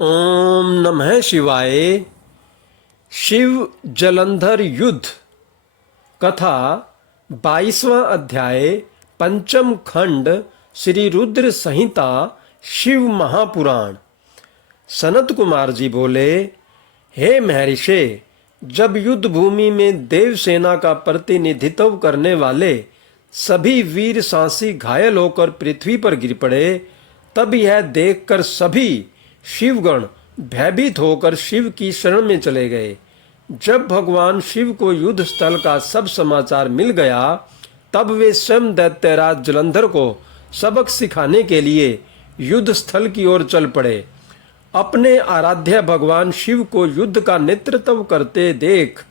ओम नमः शिवाय। शिव जलंधर युद्ध कथा 22वां अध्याय पंचम खंड श्री रुद्र संहिता शिव महापुराण। सनत कुमार जी बोले, हे महर्षि, जब युद्ध भूमि में देव सेना का प्रतिनिधित्व करने वाले सभी वीर सांसी घायल होकर पृथ्वी पर गिर पड़े, तब यह देखकर सभी शिवगण भयभीत होकर शिव की शरण में चले गए। जब भगवान शिव को युद्ध स्थल का सब समाचार मिल गया, तब वे स्वयं दैत्यराज जलंधर को सबक सिखाने के लिए युद्ध स्थल की ओर चल पड़े। अपने आराध्य भगवान शिव को युद्ध का नेतृत्व करते देख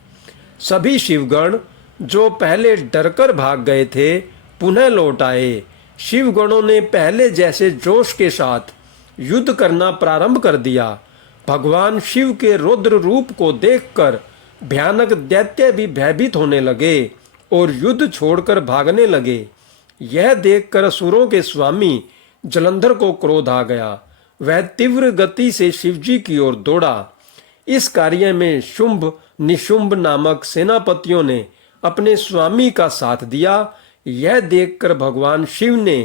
सभी शिवगण जो पहले डरकर भाग गए थे, पुनः लौट आए। शिवगणों ने पहले जैसे जोश के साथ युद्ध करना प्रारंभ कर दिया। भगवान शिव के रौद्र रूप को देखकर भयानक दैत्य भी भयभीत होने लगे और युद्ध छोड़कर भागने लगे। यह देखकर असुरों के स्वामी जलंधर को क्रोध आ गया। वह तीव्र गति से शिवजी की ओर दौड़ा। इस कार्य में शुंभ निशुंभ नामक सेनापतियों ने अपने स्वामी का साथ दिया। यह देखकर भगवान शिव ने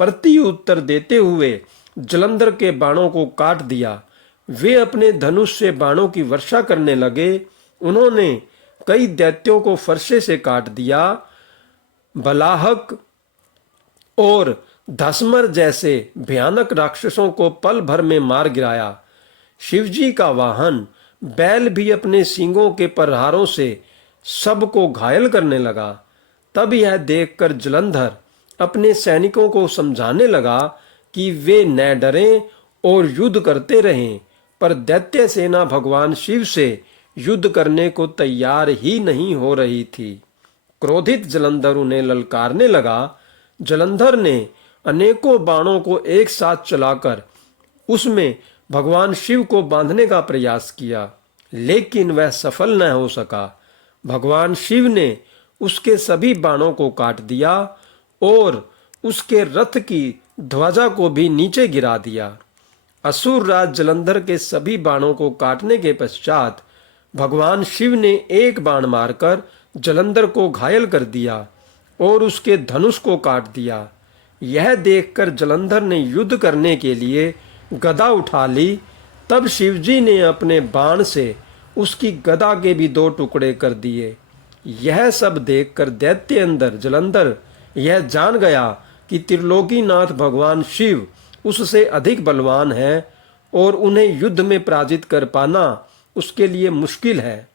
प्रति उत्तर देते हुए जलंधर के बाणों को काट दिया। वे अपने धनुष से बाणों की वर्षा करने लगे। उन्होंने कई दैत्यों को फरसे से काट दिया। बलाहक और धसमर जैसे भयानक राक्षसों को पल भर में मार गिराया। शिवजी का वाहन बैल भी अपने सींगों के प्रहारों से सबको घायल करने लगा। तब यह देखकर जलंधर अपने सैनिकों को समझाने लगा कि वे न डरें और युद्ध करते रहें, पर दैत्य सेना भगवान शिव से युद्ध करने को तैयार ही नहीं हो रही थी। क्रोधित जलंधर उन्हें ललकारने लगा। जलंधर ने अनेकों बाणों को एक साथ चलाकर उसमें भगवान शिव को बांधने का प्रयास किया, लेकिन वह सफल न हो सका। भगवान शिव ने उसके सभी बाणों को काट दिया और उसके रथ की ध्वजा को भी नीचे गिरा दिया। असुर राज जलंधर के सभी बाणों को काटने के पश्चात भगवान शिव ने एक बाण मारकर जलंधर को घायल कर दिया और उसके धनुष को काट दिया। यह देखकर जलंधर ने युद्ध करने के लिए गदा उठा ली। तब शिवजी ने अपने बाण से उसकी गदा के भी 2 टुकड़े कर दिए। यह सब देखकर दैत्य अंदर जलंधर यह जान गया कि त्रिलोकीनाथ भगवान शिव उससे अधिक बलवान है और उन्हें युद्ध में पराजित कर पाना उसके लिए मुश्किल है।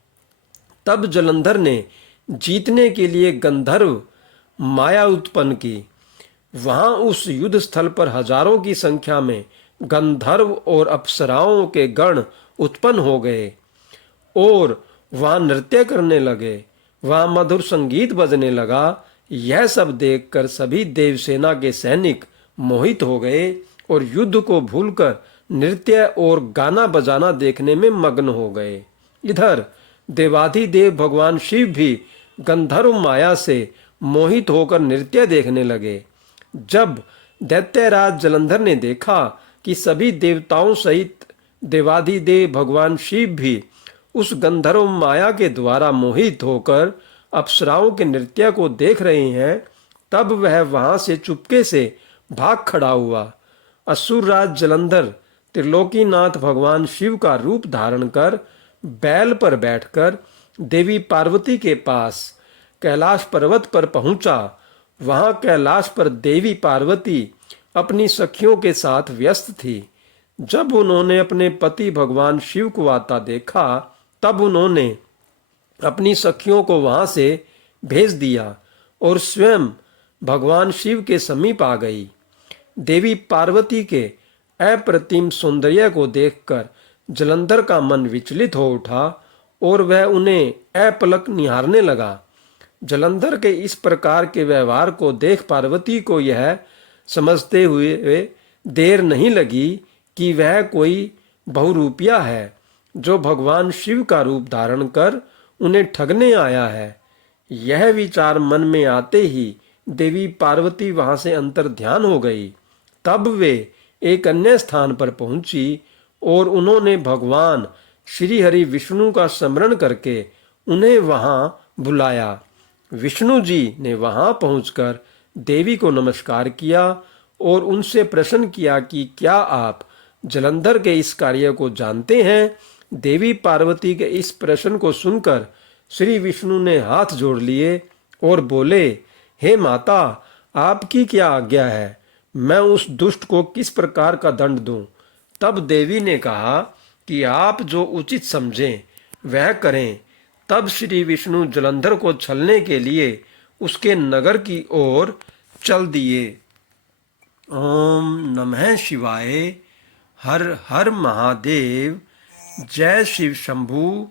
तब जलंधर ने जीतने के लिए गंधर्व माया उत्पन्न की। वहां उस युद्ध स्थल पर हजारों की संख्या में गंधर्व और अप्सराओं के गण उत्पन्न हो गए और वहां नृत्य करने लगे। वहां मधुर संगीत बजने लगा। यह सब देखकर सभी देवसेना के सैनिक मोहित हो गए और युद्ध को भूलकर नृत्य और गाना बजाना देखने में मग्न हो गए। इधर देवाधिदेव भगवान शिव भी गंधर्व माया से मोहित होकर नृत्य देखने लगे। जब दैत्यराज जलंधर ने देखा कि सभी देवताओं सहित देवाधिदेव भगवान शिव भी उस गंधर्व माया के द्वारा मोहित होकर अप्सराओं के नृत्य को देख रहे हैं, तब वह वहां से चुपके से भाग खड़ा हुआ। असुरराज जलंधर त्रिलोकीनाथ भगवान शिव का रूप धारण कर बैल पर बैठकर देवी पार्वती के पास कैलाश पर्वत पर पहुंचा। वहां कैलाश पर देवी पार्वती अपनी सखियों के साथ व्यस्त थी। जब उन्होंने अपने पति भगवान शिव को आता देखा, तब उन्होंने अपनी सखियों को वहां से भेज दिया और स्वयं भगवान शिव के समीप आ गई। देवी पार्वती के अप्रतिम सौंदर्य को देखकर जलंधर का मन विचलित हो उठा और वह उन्हें अपलक निहारने लगा। जलंधर के इस प्रकार के व्यवहार को देख पार्वती को यह समझते हुए देर नहीं लगी कि वह कोई बहुरूपिया है जो भगवान शिव का रूप धारण कर उन्हें ठगने आया है। यह विचार मन में आते ही देवी पार्वती वहां से अंतर ध्यान हो गई। तब वे एक अन्य स्थान पर पहुंची और उन्होंने भगवान श्री हरि विष्णु का स्मरण करके उन्हें वहां बुलाया। विष्णु जी ने वहां पहुंचकर देवी को नमस्कार किया और उनसे प्रश्न किया कि क्या आप जलंधर के इस कार्य को जानते हैं। देवी पार्वती के इस प्रश्न को सुनकर श्री विष्णु ने हाथ जोड़ लिए और बोले, हे माता, आपकी क्या आज्ञा है, मैं उस दुष्ट को किस प्रकार का दंड दूं। तब देवी ने कहा कि आप जो उचित समझें वह करें। तब श्री विष्णु जलंधर को छलने के लिए उसके नगर की ओर चल दिए। ओम नमः शिवाय। हर हर महादेव। जय शिव शंभू।